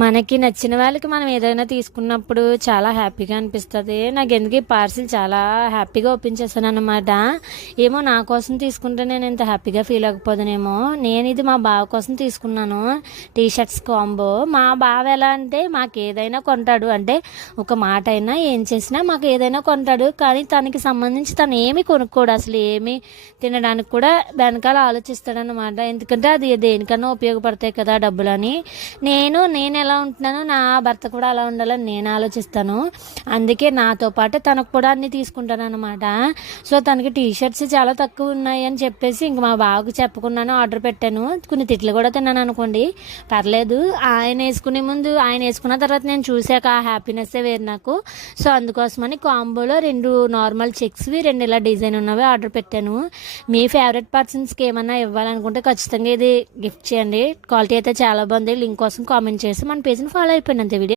మనకి నచ్చిన వాళ్ళకి మనం ఏదైనా తీసుకున్నప్పుడు చాలా హ్యాపీగా అనిపిస్తుంది. నాకు ఎందుకు ఈ పార్సిల్ చాలా హ్యాపీగా ఓపెన్ చేశాను అనమాట. ఏమో నా కోసం తీసుకుంటే నేను ఇంత హ్యాపీగా ఫీల్ అవ్వకపోదునేమో. నేను ఇది మా బావ కోసం తీసుకున్నాను, టీ షర్ట్స్ కాంబో. మా బావ ఎలా అంటే మాకు ఏదైనా కొంటాడు, అంటే ఒక మాట అయినా ఏం చేసినా మాకు ఏదైనా కొంటాడు. కానీ తనకి సంబంధించి తను ఏమి కొనుక్కోడు, అసలు ఏమి తినడానికి కూడా వెనకాల ఆలోచిస్తాడు అనమాట. ఎందుకంటే అది దేనికన్నా ఉపయోగపడతాయి కదా డబ్బులని. నేను ఎలా ఉంటున్నానో నా భర్త కూడా అలా ఉండాలని నేను ఆలోచిస్తాను. అందుకే నాతో పాటు తనకు కూడా అన్నీ తీసుకుంటాను అనమాట. సో తనకి టీ షర్ట్స్ చాలా తక్కువ ఉన్నాయి అని చెప్పేసి ఇంక మా బావకు చెప్పకున్నాను, ఆర్డర్ పెట్టాను. కొన్ని తిట్లు కూడా తిన్నాను అనుకోండి, పర్లేదు. ఆయన వేసుకునే ముందు, ఆయన వేసుకున్న తర్వాత నేను చూశాక ఆ హ్యాపీనెస్సే వేరు నాకు. సో అందుకోసమని కాంబోలో 2 నార్మల్ చెక్స్వి, 2 ఇలా డిజైన్ ఉన్నవి ఆర్డర్ పెట్టాను. మీ ఫేవరెట్ పర్సన్స్కి ఏమన్నా ఇవ్వాలనుకుంటే ఖచ్చితంగా ఇది గిఫ్ట్ చేయండి. క్వాలిటీ అయితే చాలా బాగుంది. లింక్ కోసం కామెంట్ చేసి మన పేజ్ని ఫాలో అయిపోయింది. అంతే. వీడియో